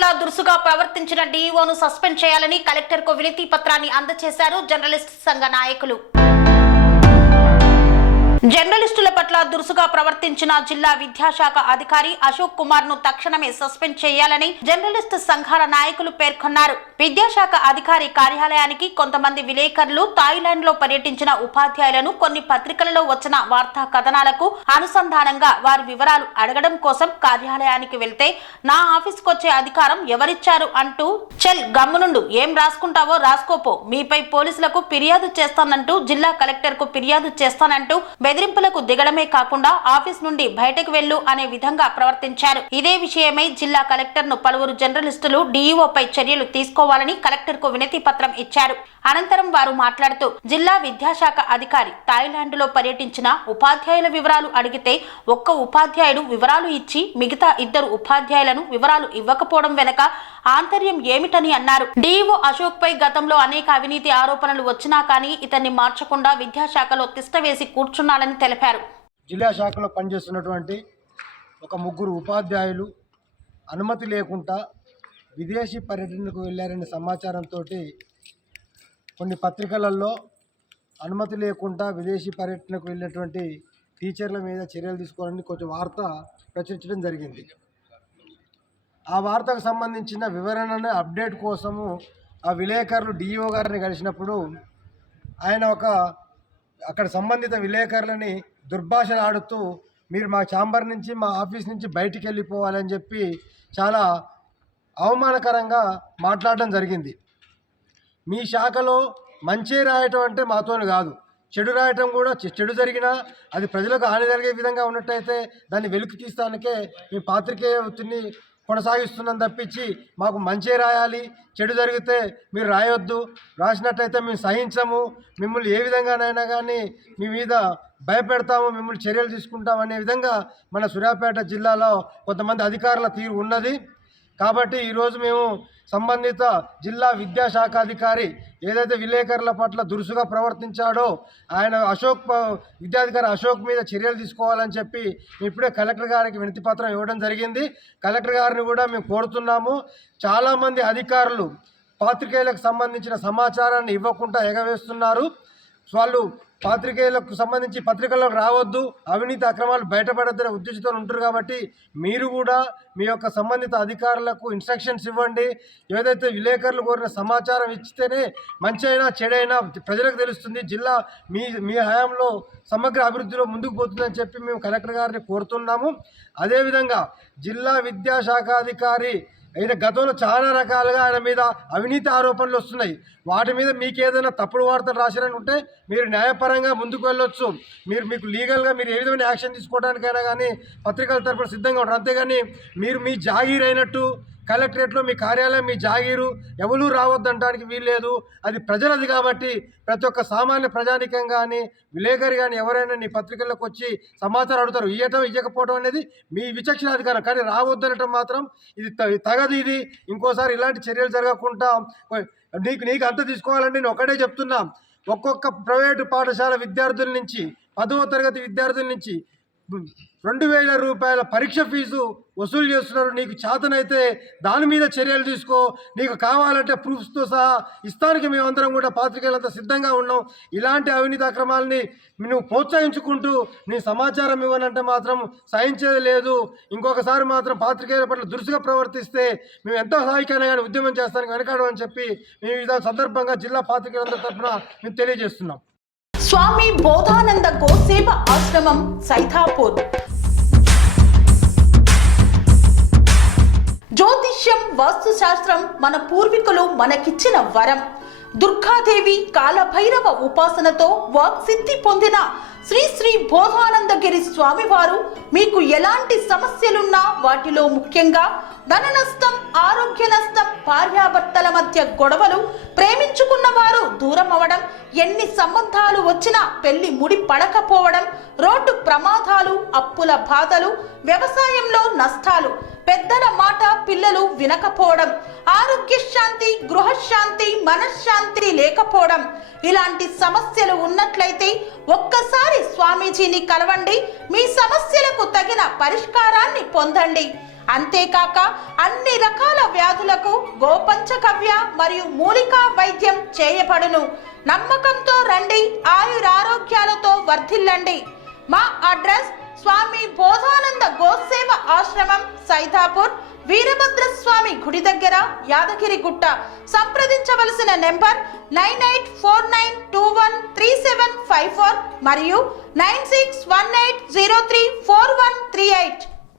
పట్ల దురుసుగా ప్రవర్తించిన డీఈఓను సస్పెండ్ చేయాలని కలెక్టర్కు వినతి పత్రాన్ని అందజేశారు జర్నలిస్ట్ సంఘ నాయకులు. జర్నలిస్టుల పట్ల దురుసుగా ప్రవర్తించిన జిల్లా విద్యాశాఖ అధికారి అశోక్ కుమార్ ను తక్షణమే సస్పెండ్ చేయాలని జర్నలిస్టు సంఘాల నాయకులు పేర్కొన్నారు. విద్యాశాఖ అధికారి కార్యాలయానికి కొంతమంది విలేకరులు థాయిలాండ్ లో పర్యటించిన ఉపాధ్యాయులను కొన్ని పత్రికలలో వచ్చిన వార్తా కథనాలకు అనుసంధానంగా వారి వివరాలు అడగడం కోసం కార్యాలయానికి వెళ్తే నా ఆఫీస్కి వచ్చే అధికారం ఎవరిచ్చారు అంటూ చెల్ గమ్మునుండు, ఏం రాసుకుంటావో రాసుకోపో, మీపై పోలీసులకు ఫిర్యాదు చేస్తానంటూ జిల్లా కలెక్టర్ కు ఫిర్యాదు చేస్తానంటూ బెదిరింపులకు దిగడమే కాకుండా ఆఫీస్ నుండి బయటకు వెళ్ళు అనే విధంగా ప్రవర్తించారు. ఇదే విషయమై జిల్లా కలెక్టర్ ను పలువురు జర్నలిస్టులు డీఈఓపై చర్యలు తీసుకోవాలని కలెక్టర్ కు వినతి పత్రం ఇచ్చారు. అనంతరం వారు మాట్లాడుతూ జిల్లా విద్యాశాఖ అధికారి థాయిలాండ్ లో పర్యటించిన ఉపాధ్యాయుల వివరాలు అడిగితే ఒక్క ఉపాధ్యాయుడు వివరాలు ఇచ్చి మిగతా ఇద్దరు ఉపాధ్యాయులను వివరాలు ఇవ్వకపోవడం వెనక ఆంతర్యం ఏమిటని అన్నారు. డీఈఓ అశోక్ పై గతంలో అనేక అవినీతి ఆరోపణలు వచ్చినా కానీ ఇతన్ని మార్చకుండా విద్యాశాఖలో తిష్టవేసి కూర్చున్నారని తెలిపారు. జిల్లా శాఖలో పనిచేస్తున్నటువంటి ఒక ముగ్గురు ఉపాధ్యాయులు అనుమతి లేకుండా విదేశీ పర్యటనకు వెళ్ళారనే సమాచారంతో కొన్ని పత్రికలలో అనుమతి లేకుండా విదేశీ పర్యటనకు వెళ్ళినటువంటి టీచర్ల మీద చర్యలు తీసుకోవాలని కొంచెం వార్త ప్రచురించడం జరిగింది. ఆ వార్తకు సంబంధించిన వివరణను అప్డేట్ కోసము ఆ విలేకరులు డీఈఓ గారిని కలిసినప్పుడు ఆయన అక్కడ సంబంధిత విలేకరులని దుర్భాషలు ఆడుతూ మీరు మా ఛాంబర్ నుంచి మా ఆఫీస్ నుంచి బయటికి వెళ్ళిపోవాలని చెప్పి చాలా అవమానకరంగా మాట్లాడడం జరిగింది. మీ శాఖలో మంచి రాయటం అంటే మాతోని కాదు, చెడు రాయటం కూడా చెడు జరిగినా అది ప్రజలకు హాని జరిగే విధంగా ఉన్నట్టయితే దాన్ని వెలికి తీస్తానికే మీ పాత్రికేయ వృత్తిని కొనసాగిస్తున్నాం తప్పించి మాకు మంచి రాయాలి, చెడు జరిగితే మీరు రాయొద్దు, రాసినట్టయితే మేము సహించము, మిమ్మల్ని ఏ విధంగానైనా కానీ మీ మీద భయపెడతాము, మిమ్మల్ని చర్యలు తీసుకుంటాం అనే విధంగా మన సూర్యాపేట జిల్లాలో కొంతమంది అధికారుల తీరు ఉన్నది. కాబట్టి ఈరోజు మేము సంబంధిత జిల్లా విద్యాశాఖ అధికారి ఏదైతే విలేకరుల పట్ల దురుసుగా ప్రవర్తించాడో ఆయన విద్యాధికారి అశోక్ మీద చర్యలు తీసుకోవాలని చెప్పి ఇప్పుడే కలెక్టర్ గారికి వినతి పత్రం ఇవ్వడం జరిగింది. కలెక్టర్ గారిని కూడా మేము కోరుతున్నాము. చాలామంది అధికారులు పాత్రికేయులకు సంబంధించిన సమాచారాన్ని ఇవ్వకుండా ఎగవేస్తున్నారు. వాళ్ళు పాత్రికేయులకు సంబంధించి పత్రికల్లోకి రావద్దు, అవినీతి అక్రమాలు బయటపడద్దనే ఉద్దేశంతో ఉంటారు. కాబట్టి మీరు కూడా మీ యొక్క సంబంధిత అధికారులకు ఇన్స్ట్రక్షన్స్ ఇవ్వండి. ఏదైతే విలేకరులు కోరిన సమాచారం ఇచ్చితేనే మంచి అయినా చెడైనా ప్రజలకు తెలుస్తుంది. జిల్లా మీ హయాంలో సమగ్ర అభివృద్ధిలో ముందుకు పోతుందని చెప్పి మేము కలెక్టర్ గారిని కోరుతున్నాము. అదేవిధంగా జిల్లా విద్యాశాఖ అధికారి ఆయన గతంలో చాలా రకాలుగా ఆయన మీద అవినీతి ఆరోపణలు వస్తున్నాయి. వాటి మీద మీకు ఏదైనా తప్పుడు వార్తలు రాశారని ఉంటే మీరు న్యాయపరంగా ముందుకు వెళ్ళొచ్చు. మీకు లీగల్గా మీరు ఏ విధమైన యాక్షన్ తీసుకోవడానికైనా కానీ పత్రికల తరపున సిద్ధంగా ఉంటారు. అంతేగాని మీరు మీ జాగీర్ అయినట్టు కలెక్టరేట్లో మీ కార్యాలయం మీ జాగీరు ఎవరూ రావద్దంటానికి వీల్లేదు. అది ప్రజలది. కాబట్టి ప్రతి ఒక్క సామాన్య ప్రజానికం కానీ విలేకరి కానీ ఎవరైనా నీ పత్రికల్లోకి వచ్చి సమాచారం అడుగుతారు. ఇవ్వకపోవడం అనేది మీ విచక్షణాధికారం. కానీ రావద్దనటం మాత్రం ఇది తగదు. ఇది ఇంకోసారి ఇలాంటి చర్యలు జరగకుండా నీకు అంత తీసుకోవాలంటే నేను ఒకటే చెప్తున్నా. ఒక్కొక్క ప్రైవేటు పాఠశాల విద్యార్థుల నుంచి 10వ తరగతి విద్యార్థుల నుంచి 2000 రూపాయల పరీక్ష ఫీజు వసూలు చేస్తున్నారు. నీకు చేతనైతే దాని మీద చర్యలు తీసుకో. నీకు కావాలంటే ప్రూఫ్స్తో సహా ఇస్తానికి మేమందరం కూడా పాత్రికేయులంతా సిద్ధంగా ఉన్నాం. ఇలాంటి అవినీతి అక్రమాలని నువ్వు ప్రోత్సహించుకుంటూ నీ సమాచారం ఇవ్వనంటే మాత్రం సహించేది లేదు. ఇంకొకసారి మాత్రం పాత్రికేయుల పట్ల దురుసుగా ప్రవర్తిస్తే మేము ఎంతో స్థాయికైనా కానీ ఉద్యమం చేస్తానికి వెనకాడమని చెప్పి మేము ఈ సందర్భంగా జిల్లా పాత్రికేయులందరి తరఫున మేము తెలియజేస్తున్నాం. స్వామి బోధానంద గోసేవ ఆశ్రమం సైథాపూర్. జ్యోతిష్యం, వాస్తుశాస్త్రం మన పూర్వీకులు మనకిచ్చిన వరం. దుర్గాదేవి, కాలభైరవ ఉపాసనతో వాక్సిద్ధి పొందిన శ్రీ శ్రీ బోధానందగిరి స్వామివారు మీకు ఎలాంటి సమస్యలున్నా, వాటిలో ముఖ్యంగా ధన నష్టం, ఆరోగ్య నష్టం, భార్యాభర్తల మధ్య గొడవలు, ప్రేమించుకున్న వారు దూరం అవడం, ఎన్ని సంబంధాలు వచ్చినా పెళ్లి ముడి పడకపోవడం, రోడ్డు ప్రమాదాలు, అప్పుల బాధలు, వ్యవసాయంలో నష్టాలు, పెద్దల మాట పిల్లలు వినకపోవడం, ఆరోగ్య శాంతి, గృహశాంతి, మనశ్శాంతి లేకపోవడం, ఇలాంటి సమస్యలు ఉన్నట్లయితే ఒక్కసారి స్వామీజీని కలవండి. మీ సమస్యలకు తగిన పరిష్కారాన్ని పొందండి. అంతేకాక అన్ని రకాల వ్యాధులకు గోపంచకవ్య మరియు మూలికా వైద్యం చేయబడును. నమ్మకంతో రండి, ఆయురారోగ్యాలతో వర్ధిల్లండి. మా అడ్రస్ స్వామి బోధానంద గోసేవ ఆశ్రమం, సైదాపూర్, వీరభద్రస్వామి గుడి దగ్గర, యాదగిరిగుట్ట. సంప్రదించవలసిన నెంబర్ 9849213754 మరియు 9618034138.